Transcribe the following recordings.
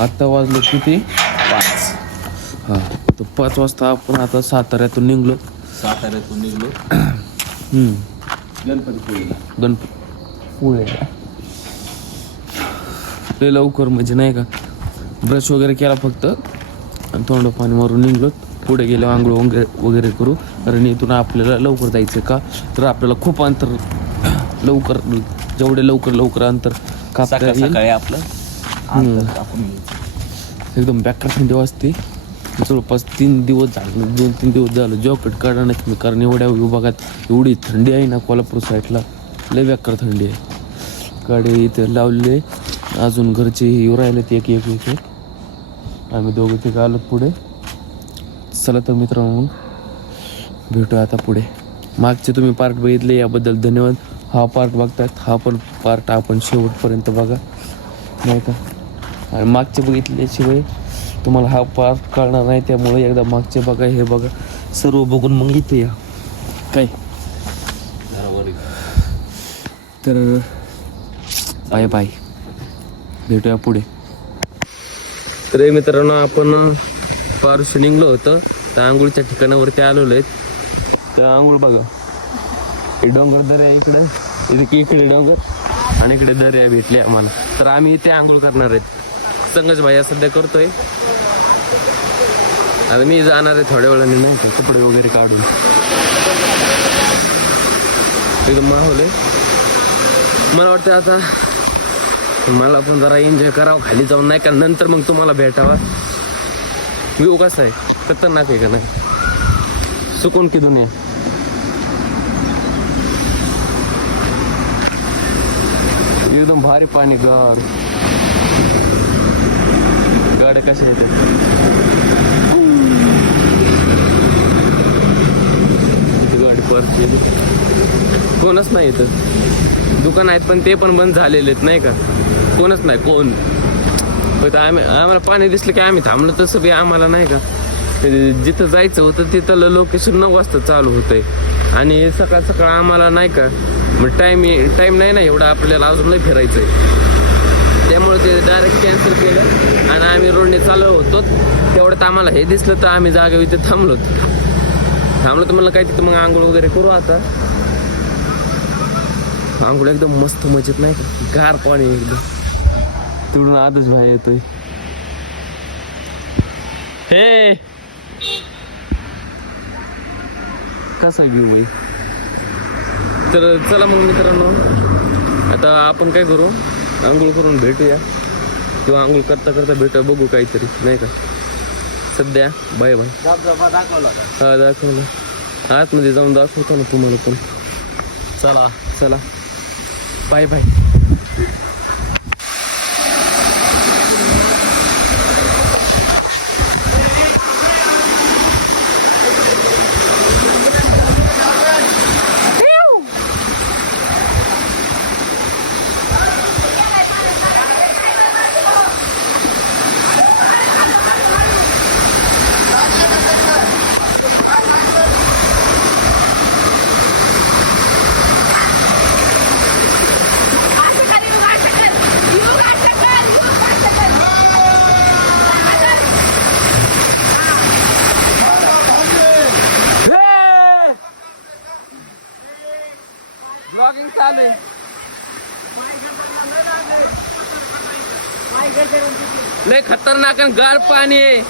आत्ता वाजलो किती? पाच. हां तर पाच वाजता आपण आता साताऱ्यातून निघलो. साताऱ्यातून निघलो. गणपतीपुळेला गणपती पुढे लय लवकर म्हणजे नाही का ब्रश वगैरे केला फक्त. आणि तोंड पाणी मारून निघलो. पुढे गेलो आंघोळ वगैरे वगैरे करू. कारण इथून आपल्याला लवकर जायचं का? तर आपल्याला खूप अंतर लवकर जेवढे लवकर लवकर अंतर कापता येईल. आपलं. घ्यायचं. एकदम बॅकर थंडी वाजते. जवळपास तीन दिवस झाले दोन तीन दिवस झालं. जॉकेट काढा नाही तुम्ही कारण एवढ्या विभागात एवढी थंडी आहे ना कोल्हापूर साईडला. लय बॅकर थंडी आहे. गाडी इथे लावले. अजून घरचे येऊ राहिले ते एक एक एक एक. आम्ही दोघं ते आलो पुढे. चला तर मित्रांनो भेटूया आता पुढे. मागचे तुम्ही पार्ट बघितले याबद्दल धन्यवाद. हा पार्ट बघतात हा पण पार्ट आपण शेवटपर्यंत बघा. नाही का? आणि मागचे बघितल्याशिवाय तुम्हाला हा पार्ट कळणार नाही त्यामुळे एकदा मागचे बघा हे बघा. सर्व बघून मग इथे या. काय. तर बाय बाय. भेटूया पुढे. तर मित्रांनो आपण पारुशी निघलो होतं. त्या आंघोळच्या ठिकाणावरती आलेलो आहेत. तर आंघोळ बघा. हे डोंगर दर्या आहे इकडं. इथे की इकडे डोंगर आणि इकडे दर्या भेटली आम्हाला. तर आम्ही इथे आंघोळ करणार आहेत. संघच भाई सध्या करतोय. आता मी जाणार आहे थोड्या वेळाने नाही का कपडे वगैरे काढून. एकदम माहोल आहे. मला वाटतं आता मला पण जरा एन्जॉय करावं खाली जाऊन नाही का नंतर मग तुम्हाला भेटावा. व्ह्यू कसा आहे? खतरनाक आहे का नाही? सुकून की दुनिया? एकदम भारी पाणी गार. गाड्या कशा येतात? गाडी कोणच नाही इथं. दुकान आहेत पण ते पण बंद झालेले आहेत नाही का? कोणच नाही कोण? फक्त आम्ही आम्हाला पाणी दिसलं की आम्ही थांबलो तसं बी आम्हाला नाही का? जिथं जायचं होतं तिथलं लोकेशन नऊ वाजता चालू होतंय. आणि सकाळ सकाळ आम्हाला नाही का? मग टाईम टाईम नाही ना एवढा आपल्याला अजून फिरायचं आहे त्यामुळे ते डायरेक्ट कॅन्सल केलं आणि आम्ही रोडने चालू होतो. तेवढ्यात आम्हाला हे दिसलं तर आम्ही जागा इथे थांबलो. थांबलो तर मला काय तिथं मग आंघोळ वगैरे करू आता. आंघोळ एकदम मस्त मजेत नाही का? गार पाणी एकदम. तिकडून आधच बाहेर येतोय. हे! कसा घेऊ बाई? तर चला मग मित्रांनो. आता आपण काय करू? आंघोळ करून भेटूया. किंवा आंघोळ करता करता भेटूया बघू काहीतरी नाही का? सध्या बाय बाय. दाखवला हा दाखवला. आतमध्ये जाऊन दाखवतो ना तुम्हाला पण. चला चला. Bye bye. ब्लॉगिंग चालू लय खतरनाक आणि गार पाणी आहे.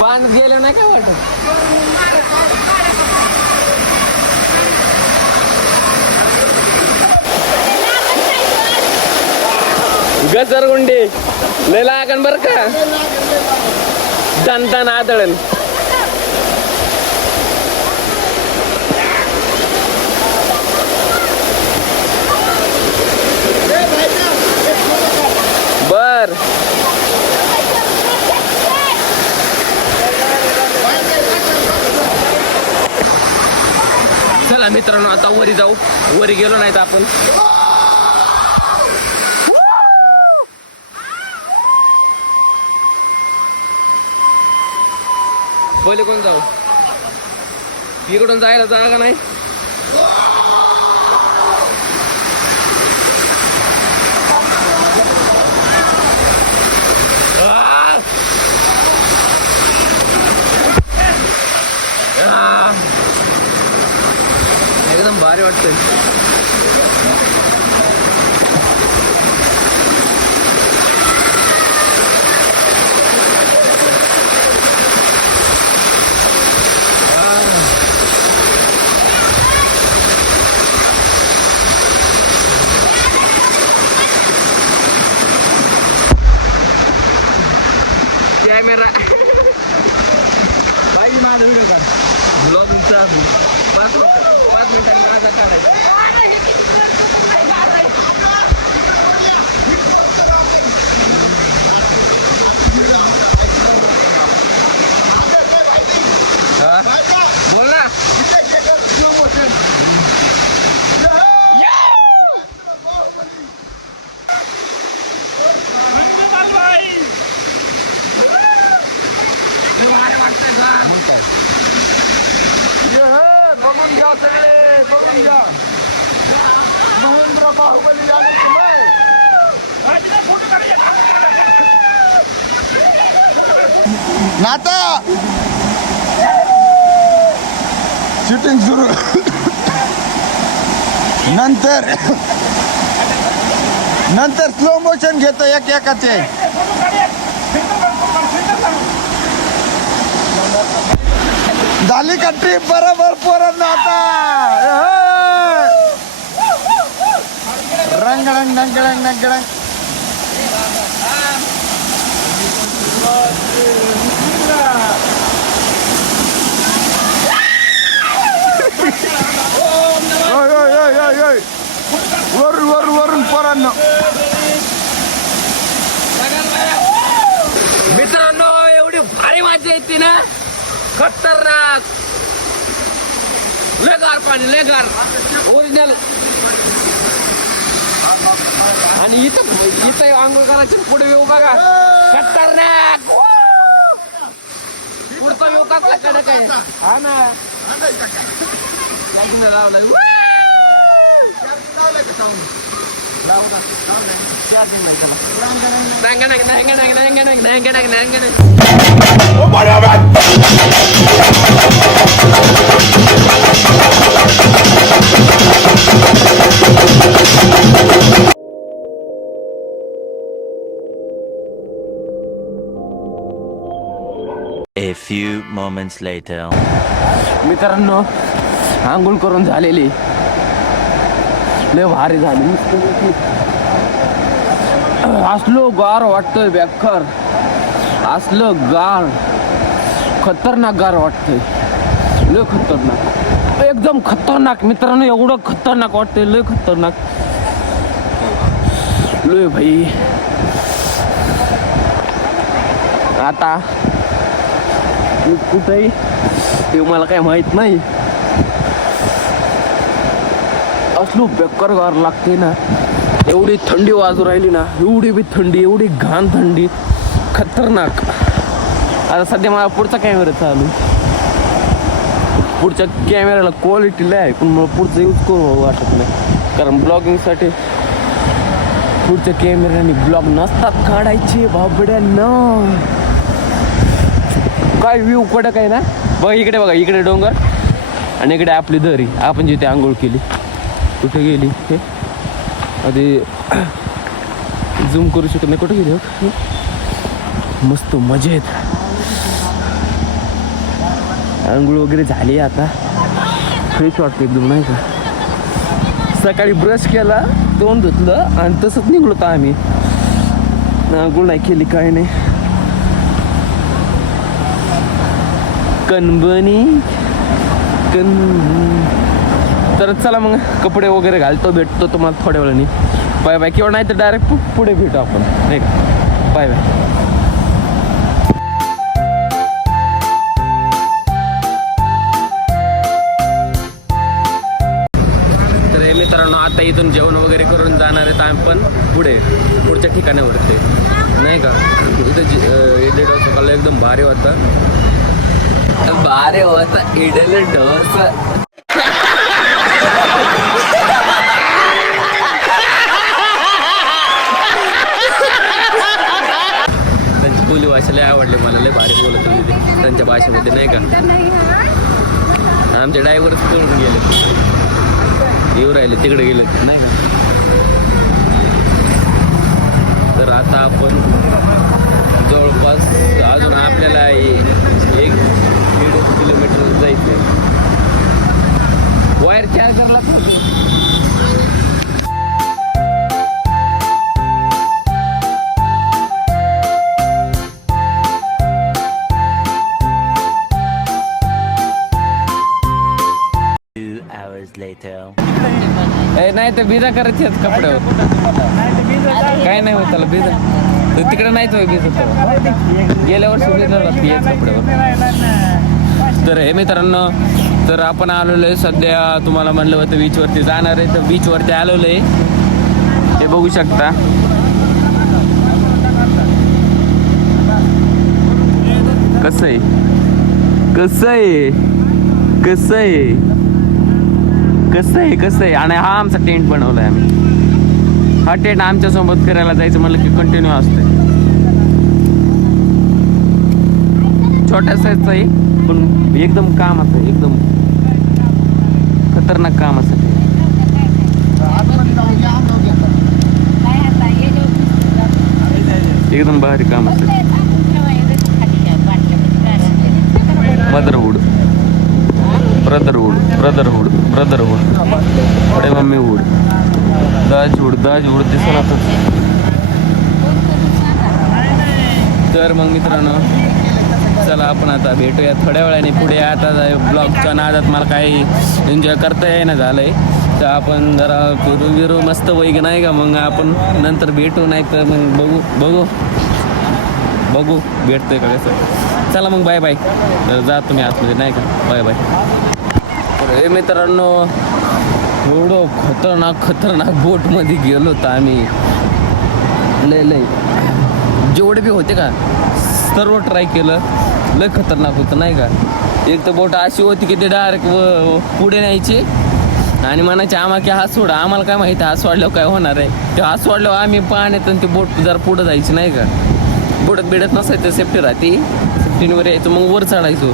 बांध गेलं नाही काय वाटत? गजरगुंडी. लय लागण बर का? दणदण आदळण. बर. चला मित्रांनो आता वरी जाऊ. वरी गेलो नाहीत आपण. पहिले कोण जाऊ. इकडून जायला जागा नाही. एकदम भारी वाटतंय. Sabi. बघून घ्या सगळे बघून घ्या महेंद्र बाहुबली आले नाता. शूटिंग सुरू. नंतर. नंतर स्लो मोशन घेतो एक एकाचे झाली का ट्रीप बरोबर டங் டங் டங் டங் ஒரு ஒரு ஒரு போறான்னு मित्रांनो एवढी भारी माझी येते ना खतरनाक लेगार पाणी लेगार ओरिजिनल आणि इथं इथं आंघोळ करायचं पुढे येऊ बघा. खतरनाक. पुढचा येऊ कसला कडक आहे. हा ना. लग्न लावलंय. Moments later. मित्रांनो आंघोळ करून झालेली. लय भारी झाली. असलो गार वाटतोय बॅकर असलं गार. खतरनाक गार वाटतंय. लय खतरनाक. एकदम खतरनाक मित्रांनो एवढं खतरनाक वाटतंय लय खतरनाक. लय भाई. आता कुठंही ते मला काय माहीत नाही असलो बेकार गार लागते ना एवढी थंडी वाजू राहिली ना एवढी बी थंडी एवढी घाण थंडी खतरनाक आता सध्या मला पुढचा कॅमेरा चालू पुढच्या कॅमेऱ्याला क्वालिटी लय आहे पण मला पुढचं यूज करू वाटत नाही कारण ब्लॉगिंगसाठी पुढच्या कॅमेऱ्याने ब्लॉग नसतात काढायचे बाबड्या ना काय व्ह्यू कडक आहे ना? बघा इकडे बघा इकडे डोंगर आणि इकडे आपली दरी. आपण जिथे आंघोळ केली कुठे गेली हे? आधी झूम करू शकत नाही. कुठे गेली हो? मस्त मजेत आंघोळ वगैरे झाली आता. फ्रेश वाटतं एकदम नाही का? सकाळी ब्रश केला तोंड धुतलं आणि तसंच निघलो का आम्ही. आंघोळ नाही केली काय नाही. कणबणी कण तर चला मग कपडे वगैरे घालतो भेटतो तुम्हाला थोड्या वेळाने. Bye bye. किंवा नाही तर डायरेक्ट पुढे भेटू आपण. नाही का? Bye bye. मित्रांनो आता इथून जेवण वगैरे करून जाणार आहेत आम्ही पण पुढे पुढच्या ठिकाणावरती. नाही का? इथं जे- इडली डोसा खाल्ला एकदम भारी होता बारे होता इडल डोसा. त्यांची बोली भाषा लय आवडली मला लय भारी बोलत होती ते. त्यांच्या भाषेमध्ये नाही का? आमचे ड्रायव्हरच पळून गेले. येऊ राहिले तिकडे गेले. नाही का? तर आता आपण जवळपास अजून आपल्याला येते वायर चार करायला नाही तर बिजा करायची आहेत कपड्यावर. काय नाही होत त्याला बिजा तिकडे नाहीच होय बिजा गेल्या वर्षी बिजा लागते याच कपड्यावर. तर हे मित्रांनो तर आपण आलेलो आहे सध्या तुम्हाला म्हणलं होतं बीचवरती जाणार आहे तर बीचवरती आलेलो आहे हे बघू शकता. कसं आहे कसं आहे कसं आहे कसं आहे कसं आहे आणि हा आमचा टेंट बनवलाय आम्ही. हा टेंट आमच्यासोबत करायला जायचं म्हणलं की कंटिन्यू असते छोटासा आहे पण एकदम काम असं एकदम खतरनाक काम असं एकदम भारी काम असं. मदरहुड ब्रदरहुड ब्रदरहुड ब्रदरहुड बडे मम्मी वूड दाजवूड दाजवूड दिसत तर मग मित्रांनो चला आपण आता भेटूया थोड्या वेळाने पुढे. आता ब्लॉगच्या नादात मला काही एन्जॉय करता येईना झालंय तर आपण जरा फिरू बिरू मस्त वैग नाही का? मग आपण नंतर भेटू नाही तर मग बघू बघू. बघू भेटतोय का कसं? चला मग बाय बाय तर जा तुम्ही आतमध्ये नाही का? बाय बाय तर हे मित्रांनो एवढं खतरनाक खतरनाक बोटमध्ये गेलो होतो आम्ही. लय लय. जेवढे बी होते का? सर्व ट्राय केलं. लय खतरनाक होतं नाही का? एक तर बोट अशी होती की ते डायरेक्ट पुढे न्यायची. आणि म्हणायचे आम्हाला की हात सोडा. आम्हाला काय माहिती हात सोडल्यावर काय होणार आहे? ते हात सोडल्यावर आम्ही पाण्यात आणि ते बोट जरा पुढं जायची नाही का? बोटत बिडत नसायचं सेफ्टी राहते. सेफ्टीवर यायचं मग वर चढायचो.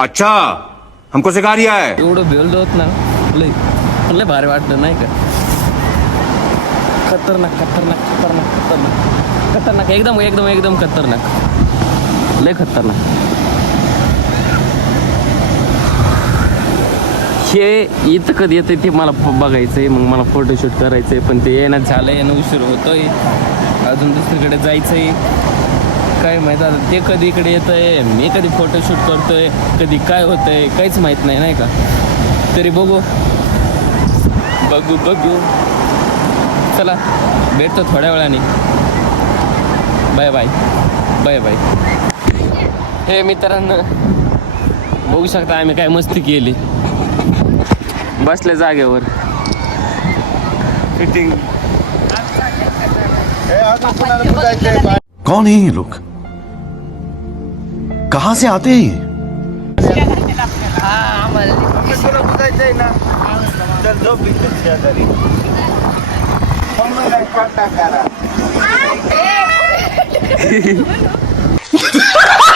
अच्छा हमको सिखा रिया है। एवढं भेल होत ना लय लय भारी वाटलं नाही का? खतरनाक खतरनाक खतरनाक खतरनाक. खतरनाक एकदम एकदम एकदम खतरनाक. लय खतरनाक. हे इथं कधी येतं ते मला बघायचं बघायचंय मग मला फोटोशूट करायचंय पण ते येण्यात झालं येणं उशीर होतोय. अजून दुसरीकडे जायचंय. काय माहीत आता ते कधी इकडे येतंय मी कधी फोटोशूट करतोय कधी काय होतंय काहीच माहीत नाही नाही का? तरी बघू. बघू बघू. चला भेटतो थोड्या वेळाने. Bye bye. Bye bye. हे मित्रांनो बघू शकता आम्ही काय मस्ती केली. बसले जागेवर. फिटिंग कौन है ये लोग? कहां से आते हैं ये?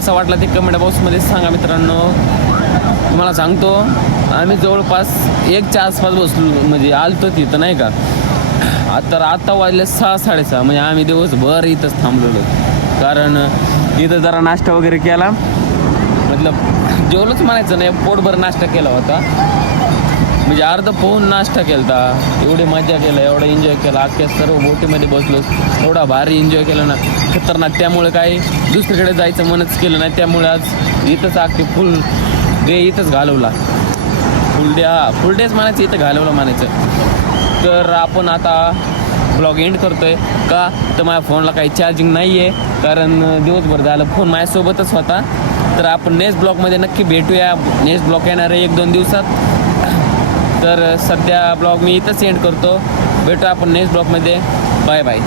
कसा वाटला ते कमेंट बॉक्समध्ये सांगा मित्रांनो. तुम्हाला सांगतो आम्ही जवळपास एकच्या आसपास बसलो म्हणजे आलतो तिथं नाही का? आता आता वाजले सहा साडेसहा. म्हणजे आम्ही दिवसभर इथंच थांबलेलो. कारण इथं जरा नाश्ता वगैरे केला. मतलब जेवलंच म्हणायचं नाही पोटभर नाश्ता केला होता. म्हणजे अर्ध पोहून नाश्ता केलता. एवढी मजा केला एवढा एन्जॉय केला. अख्ख्या सर्व बोटीमध्ये बसलो. एवढा भारी एन्जॉय केला ना. खतरनाक. त्यामुळे काही दुसरीकडे जायचं मनच केलं नाही. त्यामुळे आज इथंच अख्खे फुल डे इथंच घालवला. फुल डे हा फुल डेच म्हणायचं इथं घालवलं म्हणायचं. तर आपण आता ब्लॉग एंड करतोय. का? तर माझ्या फोनला काही चार्जिंग नाही आहे कारण दिवसभर झालं फोन माझ्यासोबतच होता. तर आपण नेक्स्ट ब्लॉगमध्ये नक्की भेटूया. नेक्स्ट ब्लॉग येणार आहे एक दोन दिवसात. तर सध्या ब्लॉग मी इथंच सेंड करतो. भेटू आपण नेक्स्ट ब्लॉगमध्ये. Bye bye